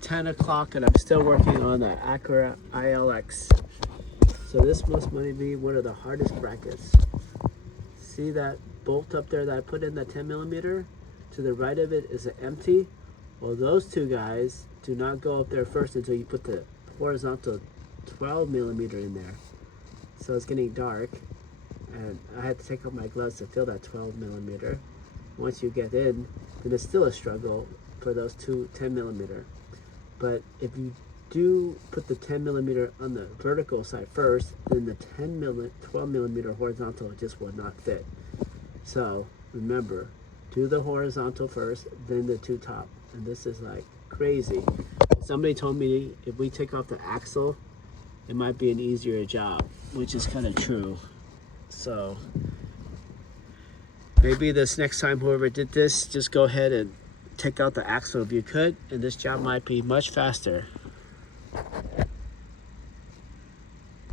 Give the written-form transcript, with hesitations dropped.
10 o'clock and I'm still working on the Acura ILX. So this must be one of the hardest brackets. See that bolt up there that I put in, the 10 millimeter? To the right of it is an empty. Well, those two guys do not go up there first until you put the horizontal 12 millimeter in there. So it's getting dark and I had to take off my gloves to fill that 12 millimeter. Once you get in, then it's still a struggle for those two 10 millimeter. But if you do put the 10 millimeter on the vertical side first, then the 12 millimeter horizontal just will not fit. So remember, do the horizontal first, then the two top. And this is like crazy. Somebody told me if we take off the axle, it might be an easier job, which is kind of true. So maybe this next time, whoever did this, just go ahead and take out the axle if you could, and this job might be much faster.